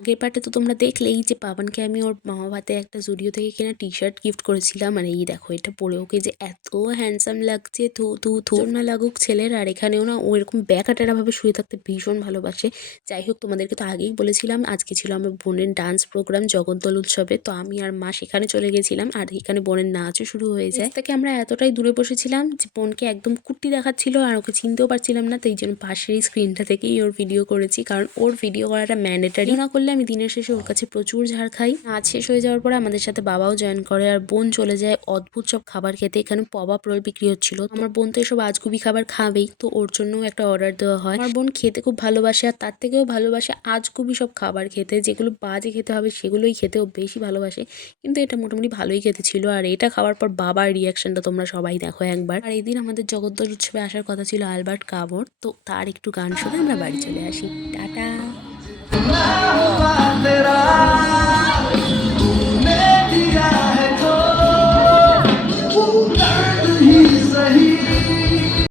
আগের পার্টে তো তোমরা দেখলেই যে পাবনকে আমি ওর মামা ভাতে একটা জুডিও থেকে কেনা টি-শার্ট গিফট করেছিলাম। আর এই দেখো এটা পরে ওকে যে এত হ্যান্ডসাম লাগছে, থু থু থু না লাগুক ছেলের। আর এখানেও না ও এরকম ব্যাকাটেরা ভাবে শুয়ে থাকতে ভীষণ ভালোবাসে। যাই হোক, তোমাদেরকে তো আগেই বলেছিলাম আজকে ছিল আমার বোনের ডান্স প্রোগ্রাম জগদ্দল উৎসবে। তো আমি আর মা সেখানে চলে গেছিলাম, আর এখানে বোনের নাচও শুরু হয়ে যায়। থেকে আমরা এতটাই দূরে বসেছিলাম যে বোনকে একদম কুর্তি দেখাচ্ছিল আর ওকে চিনতেও পারছিলাম না। তো এই জন্য পাশের এই স্ক্রিনটা থেকেই ওর ভিডিও করেছি, কারণ ওর ভিডিও করাটা ম্যান্ডেটারি না করলে আমি দিনের শেষে ওর কাছে প্রচুর ঝাড় খাই। নাচ শেষ হয়ে যাওয়ার পরে আমাদের সাথে বাবাও জয়েন করে, আর বোন চলে যায় অদ্ভুত সব খাবার খেতে। এখানে পবাব রোল বিক্রি হচ্ছিল। আমার বোন তো এসব আজগুবি খাবার খাবেই, তো ওর জন্য একটা অর্ডার দেওয়া হয়। আমার বোন খেতে খুব ভালোবাসে, আর তার থেকেও ভালোবাসে আজগুবি সব খাবার খেতে। যেগুলো বাজে খেতে হবে সেগুলোই খেতেও বেশি ভালোবাসে, কিন্তু এটা মোটামুটি ভালোই খেতে ছিল। আর এটা খাওয়ার পর বাবার রিয়াকশনটা তোমরা সবাই দেখো একবার। আর এই দিন আমাদের জগদ্দল উৎসবে আসার কথা ছিল আলবার্ট কাবর, তো তার একটু গান শুনে আমরা বাড়ি চলে আসি। টাটা।